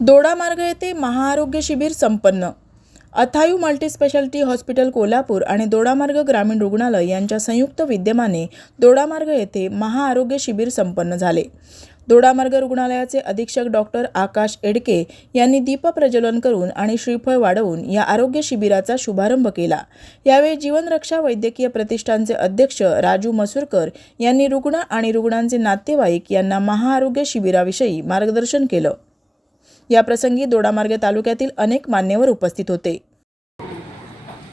दोडामार्ग येथे महाआरोग्य शिबिर संपन्न. अथायू मल्टीस्पेशालिटी हॉस्पिटल कोल्हापूर आणि दोडामार्ग ग्रामीण रुग्णालय यांच्या संयुक्त विद्यमाने दोडामार्ग येथे महाआरोग्य शिबिर संपन्न झाले. दोडामार्ग रुग्णालयाचे अधीक्षक डॉक्टर आकाश एडके यांनी दीप प्रज्वलन करून आणि श्रीफळ वाढवून या आरोग्य शिबिराचा शुभारंभ केला. यावेळी जीवनरक्षा वैद्यकीय प्रतिष्ठानचे अध्यक्ष राजू मसूरकर यांनी रुग्ण आणि रुग्णांचे नातेवाईक यांना महाआरोग्य शिबिराविषयी मार्गदर्शन केलं. याप्रसंगी दोडामार्ग तालुक्यातील अनेक मान्यवर उपस्थित होते.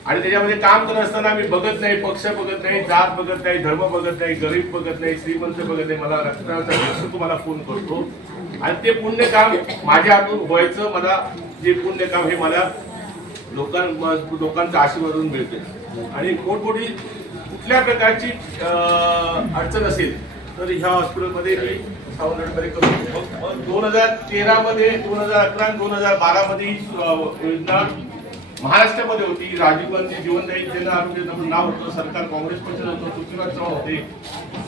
आणि त्याच्यामध्ये काम करत असताना आम्ही बघत नाही पक्ष बघत नाही जात बघत नाही धर्म बघत नाही गरीब बघत नाही श्रीमंत बघत नाही. मला रक्ताचा तुम्हाला फोन करतो. आणि ते पुण्य काम माझ्या हातून व्हायचं मला जे पुण्य काम हे मला लोकां लोकांचा आशीर्वादून मिळते. आणि मोठमोठी कुठल्या प्रकारची अडचण असेल तर ह्या हॉस्पिटलमध्ये दोन हजार तेरामध्ये दोन हजार अकरा दोन हजार बारामध्ये ही योजना महाराष्ट्रामध्ये होती. राजीव गांधी जीवनदायी जन आरोग्य नाव होतं. सरकार काँग्रेस पक्षाचं होतं. पृथ्वीराज चव्हाण होते.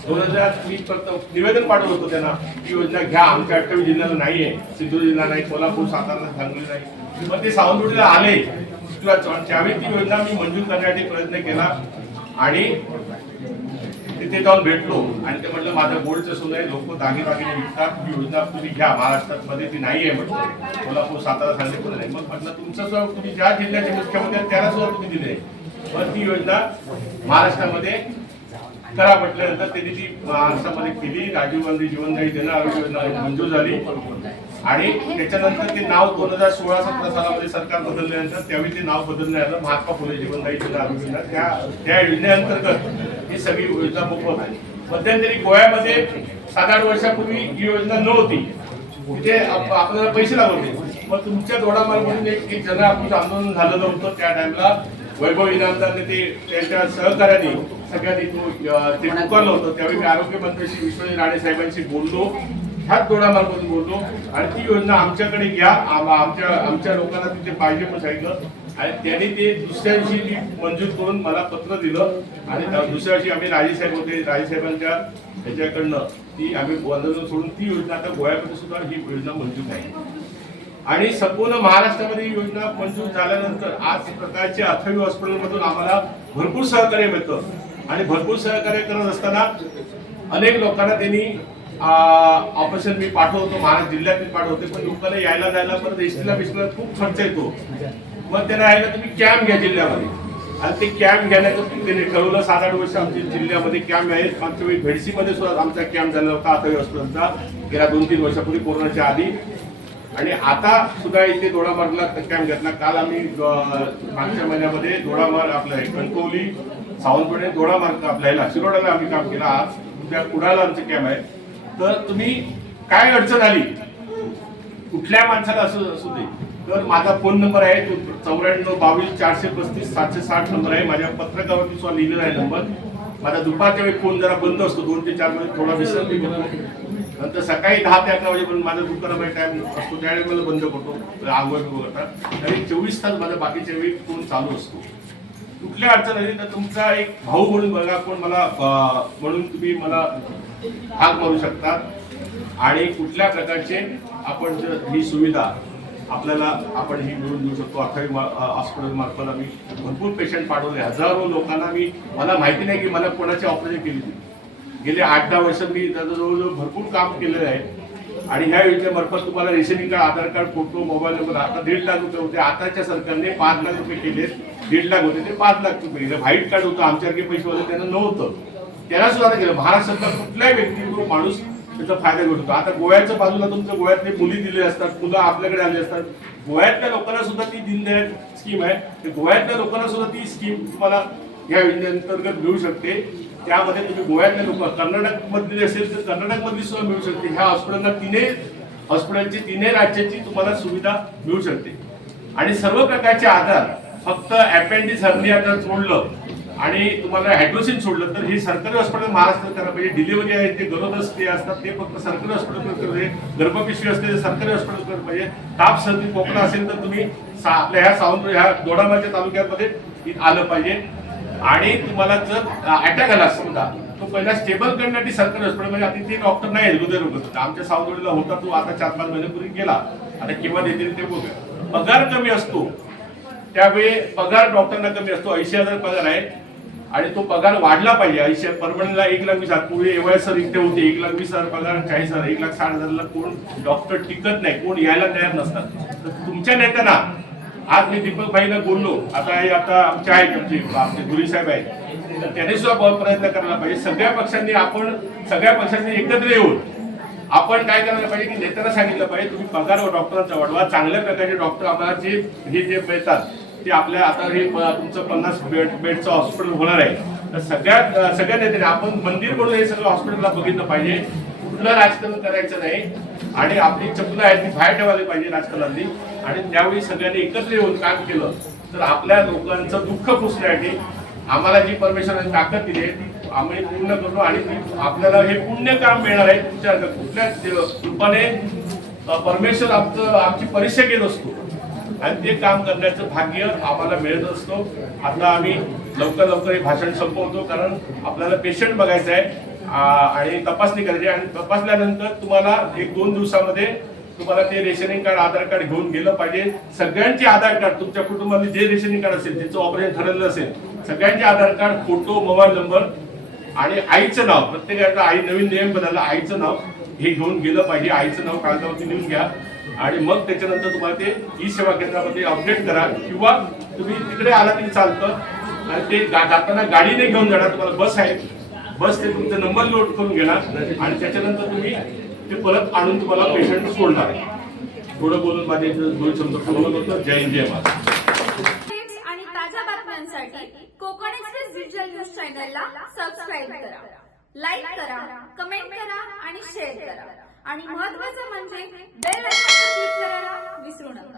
दोन हजार वीस फक्त निवेदन पाठवलं होतं त्यांना. ही योजना घ्या. आमच्या अठ्ठावीस जिल्ह्याला नाही आहे. सिंधुदुर्ग जिल्हा नाही. कोल्हापूर सातारा सांगली नाही. मग ते सावंतवाडीला आले. पृथ्वीराज चव्हाण. त्यावेळी ती योजना मी मंजूर करण्यासाठी प्रयत्न केला. आणि तिथे जाऊन भेटलो आणि ते म्हटलं माझं गोडचं सुद्धा आहे लोक दागिदागिने विकतात ही योजना तुम्ही घ्या महाराष्ट्रात मध्ये ती नाही आहे म्हटलं. कोल्हापूर सातारा सांगितलं पण नाही. मग म्हटलं तुमचं सुद्धा तुम्ही ज्या जिल्ह्याचे मुख्यमंत्री आहेत त्याला सुद्धा तुम्ही दिले पण ती योजना महाराष्ट्रामध्ये करा म्हटल्यानंतर त्यांनी ती महाराष्ट्रामध्ये केली. राजीव गांधी जीवनदायी जन आरोग्य योजना मंजूर झाली. आणि त्याच्यानंतर ते नाव दोन हजार सोळा सतरा सालामध्ये सरकार बदलल्यानंतर त्यावेळी ते नाव बदलण्यात आलं महात्मा फुले जीवनदायी जन योजना त्या त्या योजनेअंतर्गत ही सगळी योजना मोफत आहे. मध्यंतरी गोव्यामध्ये सात आठ वर्षापूर्वी ही योजना नव्हती. तिथे आपल्याला पैसे लागवले मग तुमच्या दोडामार्गमधून एक एक जन आपण आंदोलन झालेलं होतं त्या टाइमला वैभव इनामदारने ते त्यांच्या सहकार्याने सगळ्यांनी ते पुकारलं होतं. त्यावेळी मी आरोग्य मंत्र्यांशी विश्वजित राणे साहेबांशी बोललो. ह्याच दोडामार्गमधून बोलतो. आणि ती योजना आमच्याकडे घ्या. आमच्या आमच्या लोकांना तिथे पाहिजे पण सांगितलं आणि त्यांनी ते दुसऱ्या दिवशी मी मंजूर करून मला पत्र दिलं. आणि दुसऱ्या दिवशी आम्ही राजेसाहेब होते. राजेसाहेबांच्या ह्याच्याकडनं ती आम्ही आंदोलन सोडून ती योजना आता गोव्यामध्ये सुद्धा ही योजना मंजूर नाही आणि संपूर्ण महाराष्ट्रामध्ये ही योजना मंजूर झाल्यानंतर आज प्रकारच्या अथवी हॉस्पिटलमधून आम्हाला भरपूर सहकार्य मिळतं. आणि भरपूर सहकार्य करत असताना अनेक लोकांना त्यांनी ऑपरेशन मी पाठवतो महाराष्ट्र जिल्ह्यात मी पाठवते पण लोकांना यायला जायला परत एसटीला बिसटीला खूप खर्च येतो. मग त्यांना यायला तुम्ही कॅम्प घ्या जिल्ह्यामध्ये. आणि ते कॅम्प घेण्याचं त्यांनी ठरवलं सात आठ वर्ष आमच्या जिल्ह्यामध्ये कॅम्प आहेत आमच्या वेळी भेडसीमध्ये सुद्धा आमचा कॅम्प झाला होता आता हॉस्पिटलचा गेल्या दोन तीन वर्षापूर्वी कोरोनाच्या आधी. आणि आता सुद्धा इथे दोडामार्गला कॅम्प घेतला. काल आम्ही मागच्या महिन्यामध्ये दोडामार्ग आपलं आहे कणकवली सावंतवाडी दोडामार्ग आपल्याला शिरोडाला आम्ही काम केलं. आज उद्या कुडाला आमचं कॅम्प आहे. तर तुम्ही काय अडचण आली? कुठल्या माणसाला असं असू दे. तर माझा फोन नंबर आहे तो चौऱ्याण्णव बावीस चारशे पस्तीस सातशे साठ नंबर आहे. माझ्या पत्रकावरती सुद्धा लिहिलेला आहे नंबर. माझा दुपारच्या वेळी फोन जरा बंद असतो दोन ते चारमध्ये थोडा विश्रांती नंतर सकाळी दहा ते अकरा वाजेपर्यंत माझा दुकानामध्ये टाईम असतो त्यावेळी मला बंद करतो. आंघोळ बिंघोळ करतात आणि चोवीस तास माझा बाकीच्या वेळी फोन चालू असतो. कुठल्या अडचण आली तर तुमचा एक भाऊ म्हणून बघा कोण मला म्हणून तुम्ही मला भाग मारू शकतात. आणि कुठल्या प्रकारचे आपण जर ही सुविधा आपल्याला आपण ही मिळून देऊ शकतो. अठ्ठावी हॉस्पिटल मार्फत आम्ही भरपूर पेशंट पाठवले. हजारो लोकांना मी मला माहिती नाही की मला कोणाची ऑपरेशन केली होती. गेले आठ दहा वर्ष मी त्याचं जवळजवळ भरपूर काम केलेलं आहे. आणि ह्या योजनेमार्फत तुम्हाला rationing card Aadhaar card photo mobile number आता दीड लाख रुपये होते. आताच्या सरकारने पाच लाख रुपये केले दीड लाख होते ते पाच लाख रुपये. व्हाईट कार्ड होतं. आमच्यासारखे पैसे होते त्यांना नव्हतं. त्याला सुद्धा आता केलं महाराष्ट्र सरकार कुठल्याही व्यक्ती माणूस त्याचा फायदा घेत आता गोव्याच्या बाजूला तुमच्या गोव्यातले मुली दिले असतात मुलं आपल्याकडे आले असतात. गोव्यातल्या लोकांना सुद्धा ती दीनदयाळ स्कीम आहे. तर गोव्यातल्या लोकांना सुद्धा ती स्कीम तुम्हाला या योजनेअंतर्गत मिळू शकते. त्यामध्ये तुम्ही गोव्यातल्या लोक कर्नाटकमधली असेल तर कर्नाटकमधली सुद्धा मिळू शकते. ह्या हॉस्पिटलला तिने हॉस्पिटलची तिन्ही राज्याची तुम्हाला सुविधा मिळू शकते. आणि सर्व प्रकारचे आजार फक्त अपेंडिस हर्नी जर सोडलं आणि तुम्हाला हायड्रोसिन सोडलं तर हे सरकारी हॉस्पिटल महाराष्ट्रात करायला पाहिजे म्हणजे डिलिव्हरी आहे ते गरोदर स्त्री असतात ते फक्त सरकारी हॉस्पिटल पाहिजे म्हणजे गर्भपिशवी असते ते सरकारी हॉस्पिटल करत पाहिजे ताप सर्दी खोकला असेल तर तुम्ही आपल्या ह्या सावंत ह्या दोडामाच्या तालुक्यामध्ये आलं पाहिजे. आणि तुम्हाला जर अटॅक आला समजा तो पहिला स्टेबल करण्यासाठी सरकारी हॉस्पिटल म्हणजे आता ते डॉक्टर नाही हृदय रोग आमच्या सावंतवाडीला होता तो आता चार पाच महिन्यापूर्वी गेला. आता केव्हा देतील ते बघूया. पगार कमी असतो. त्यावेळी पगार डॉक्टरना कमी असतो. ऐंशी हजार पगार आहे. आणि तो पगार वाढला पाहिजे. ऐंशी परमनंटला एक लाख वीस हजार पूर्वी एवढ्या सर इथे होते. एक लाख वीस हजार पगार चाळीस हजार एक लाख साठ हजारला कोण डॉक्टर टिकत नाही कोण यायला तयार नसतात. तर तुमच्या नेत्यांना आज मी दीपक भाईला बोललो आता हे आता आमचे आहेत आमचे आपले धुरी साहेब आहेत. तर त्याने सुद्धा प्रयत्न करायला पाहिजे. सगळ्या पक्षांनी आपण सगळ्या पक्षांनी एकत्र येऊन आपण काय करायला पाहिजे की नेत्यांना सांगितलं पाहिजे तुम्ही पगार डॉक्टरांचा वाढवा. चांगल्या प्रकारचे डॉक्टर आम्हाला जे हे जे मिळतात ते आपल्या आता हे तुमचं पन्नास बेड बेडचं हॉस्पिटल होणार आहे. तर सगळ्यात सगळ्या नेत्याने आपण मंदिर म्हणून हे सगळं हॉस्पिटलला बघितलं पाहिजे. कुठलं राजकारण करायचं नाही. आणि आपली चपलं आहेत ती बाहेर ठेवायला पाहिजे राजकारणातली. आणि त्यावेळी सगळ्यांनी एकत्र येऊन काम केलं. तर आपल्या लोकांचं दुःख पुसण्यासाठी आम्हाला जी परमेश्वराने ताकद दिली आहे ती आम्ही पूर्ण करतो. आणि आपल्याला हे पुण्य काम मिळणार आहे. तुमच्या कुठल्याच रूपाने परमेश्वर आमचं आमची परीक्षा घेत असतो. आणि ते काम करण्याचं भाग्य आम्हाला मिळत असतो. आता आम्ही लवकर लवकर हे भाषण संपवतो कारण आपल्याला पेशंट बघायचं आहे आणि तपासणी करायची आहे. आणि तपासल्यानंतर तुम्हाला एक दोन दिवसामध्ये तुम्हाला ते रेशनिंग कार्ड आधार कार्ड घेऊन गेलं पाहिजे. सगळ्यांचे आधार कार्ड तुमच्या कुटुंबातले जे रेशनिंग कार्ड असेल त्याचं ऑपरेशन ठरलेलं असेल सगळ्यांचे Aadhaar card photo mobile number आणि आईचं नाव. प्रत्येकाचं आई नवीन नियम बदलला आईचं नाव हे घेऊन गेलं पाहिजे. आईचं नाव कागदावरती लिहून घ्या. आणि मग त्याच्यानंतर तुम्हाला ते ई सेवा केंद्रामध्ये अपडेट करा किंवा तुम्ही तिकडे आला तरी चालतं. आणि ते जाताना गाडीने घेऊन जाणार तुम्हाला बस आहे. बस ते तुमचा नंबर नोट करून घेणार आणि त्याच्यानंतर तुम्ही ते परत आणून तुम्हाला पेशंट सोडणार. आहे थोडं बोलून माझे दोन शब्द पूर्ण होतं. जय हिंद, जय महाराज आणि ताज्या बातम्यांसाठी कोकण एक्सप्रेस डिजिटल न्यूज चॅनलला सबस्क्राईब करा. लाईक करा कमेंट करा आणि शेअर करा. आणि महत्वाचं म्हणजे, म्हणजे बेल आयकॉनवर क्लिक करायला विसरू नका.